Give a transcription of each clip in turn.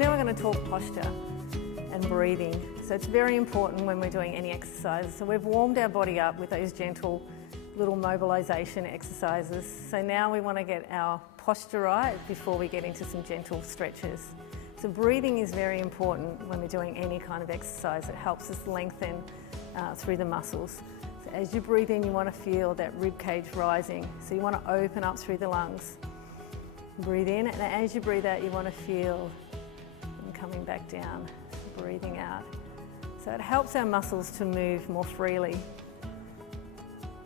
now we're going to talk posture and breathing. So it's very important when we're doing any exercise. So we've warmed our body up with those gentle little mobilisation exercises. So now we want to get our posture right before we get into some gentle stretches. So breathing is very important when we're doing any kind of exercise. It helps us lengthen through the muscles. So as you breathe in, you want to feel that rib cage rising. So you want to open up through the lungs. Breathe in, and as you breathe out, you want to feel them coming back down, breathing out. So it helps our muscles to move more freely.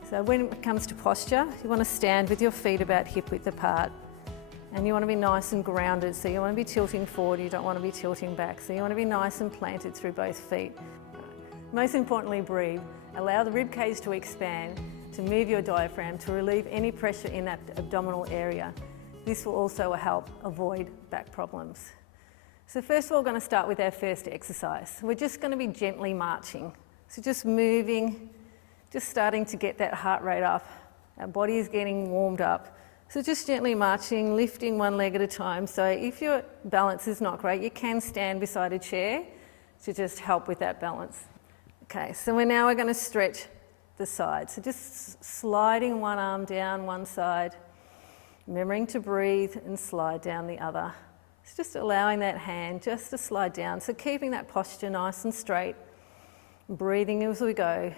So when it comes to posture, you want to stand with your feet about hip width apart, and you want to be nice and grounded. So you want to be tilting forward, you don't want to be tilting back. So you want to be nice and planted through both feet. Most importantly, breathe. Allow the rib cage to expand, to move your diaphragm, to relieve any pressure in that abdominal area. This will also help avoid back problems. So first of all, we're going to start with our first exercise. We're just going to be gently marching. So just moving, just starting to get that heart rate up. Our body is getting warmed up. So just gently marching, lifting one leg at a time. So if your balance is not great, you can stand beside a chair to just help with that balance. Okay, so we're going to stretch the side. So just sliding one arm down one side, remembering to breathe and slide down the other. It's just allowing that hand just to slide down. So keeping that posture nice and straight, breathing as we go,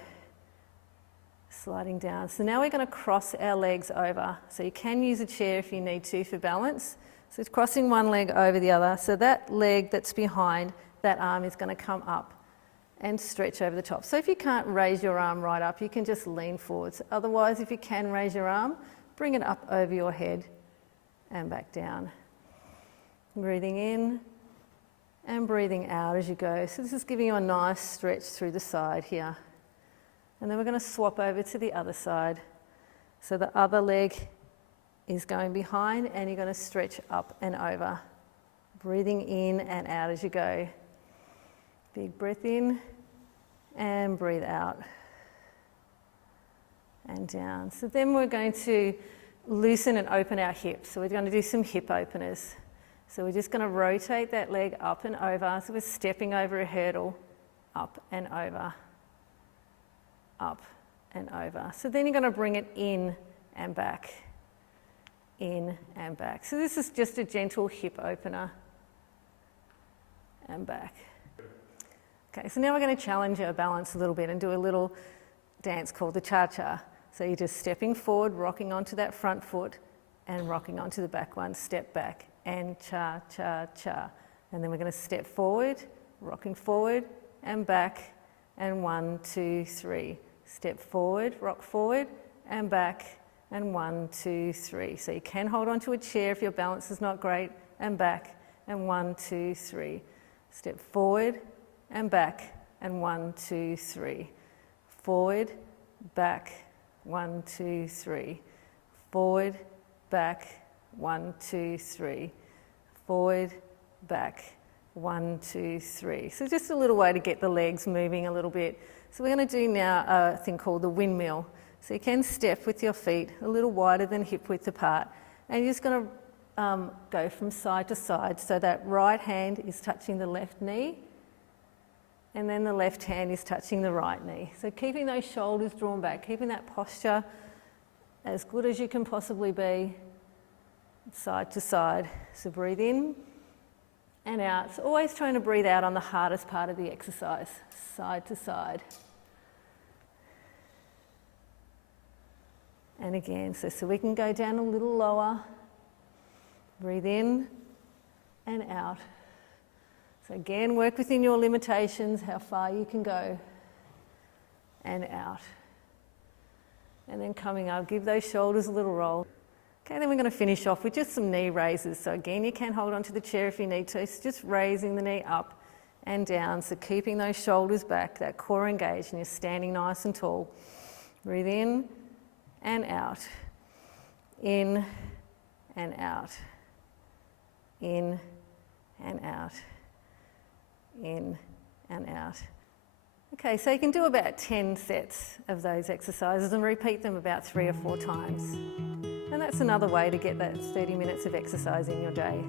sliding down. So now we're going to cross our legs over. So you can use a chair if you need to for balance. So it's crossing one leg over the other. So that leg that's behind, that arm is going to come up and stretch over the top. So if you can't raise your arm right up, you can just lean forwards. Otherwise, if you can raise your arm, bring it up over your head and back down. Breathing in and breathing out as you go. So this is giving you a nice stretch through the side here. And then we're going to swap over to the other side. So the other leg is going behind and you're going to stretch up and over. Breathing in and out as you go. Big breath in and breathe out. And down. So then we're going to loosen and open our hips. So we're going to do some hip openers. So we're just going to rotate that leg up and over. So we're stepping over a hurdle, up and over, up and over. So then you're going to bring it in and back, in and back. So this is just a gentle hip opener and back. Okay, so now we're going to challenge our balance a little bit and do a little dance called the ChaCha. So you're just stepping forward, rocking onto that front foot and rocking onto the back one, step back and cha-cha-cha. And then we're going to step forward, rocking forward and back and 1, 2, 3. Step forward, rock forward and back and 1, 2, 3. So you can hold onto a chair if your balance is not great and back and 1, 2, 3. Step forward and back and 1, 2, 3. Forward, back, 1, 2, 3. Forward, back, 1, 2, 3. Forward, back, 1, 2, 3. So just a little way to get the legs moving a little bit. So we're going to do now a thing called the windmill. So you can step with your feet a little wider than hip width apart. And you're just going to go from side to side. So that right hand is touching the left knee. And then the left hand is touching the right knee. So keeping those shoulders drawn back, keeping that posture as good as you can possibly be, side to side. So breathe in and out. So always trying to breathe out on the hardest part of the exercise, side to side. And again, so we can go down a little lower. Breathe in and out. So again, work within your limitations, how far you can go, and out. And then coming up, give those shoulders a little roll. Okay, then we're going to finish off with just some knee raises. So again, you can hold onto the chair if you need to. So just raising the knee up and down. So keeping those shoulders back, that core engaged, and you're standing nice and tall. Breathe in and out. In and out. In and out. In and out. Okay, so you can do about 10 sets of those exercises and repeat them about 3 or 4 times. And that's another way to get that 30 minutes of exercise in your day.